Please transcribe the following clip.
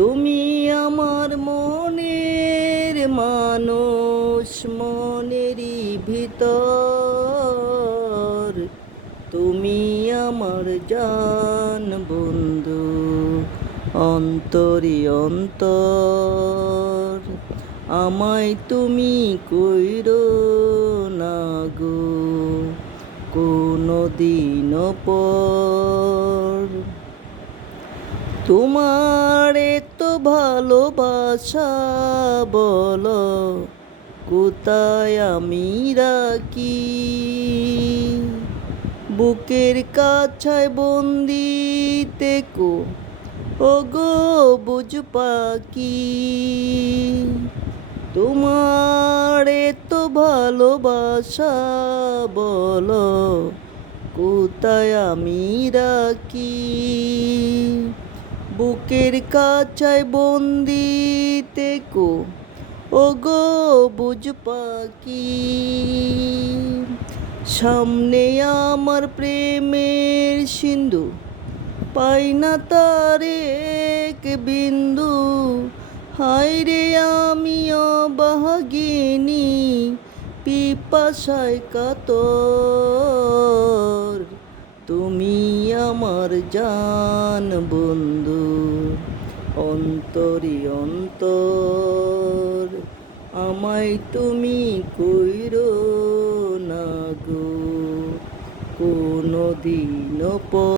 তুমি আমার মনের মানুষ, মনেরই ভিতর। তুমি আমার জান বন্ধু, অন্তরে অন্তর। আমায় তুমি কইরো না গো কোনো দিন পর। তোমার এত ভালোবাসা বলো কোথায় আমি রাখি। বুকের কাছায় বন্দি থেকো ওগো বুঝ পাখি। তোমার এত ভালোবাসা বলো কোথায় আমি রাখি। বুকের কাছায় বন্দি থেকো ওগো বুঝ পাখি। সামনে আমার প্রেমের সিন্ধু, পাই না তার এক বিন্দু। হায়রে আমি অভাগিনী, পিপাসায় কাতর। তুমি আমার জান বন্ধু, অন্তরে অন্তর। আমায় তুমি কইরো না গো কোনো দিন পর।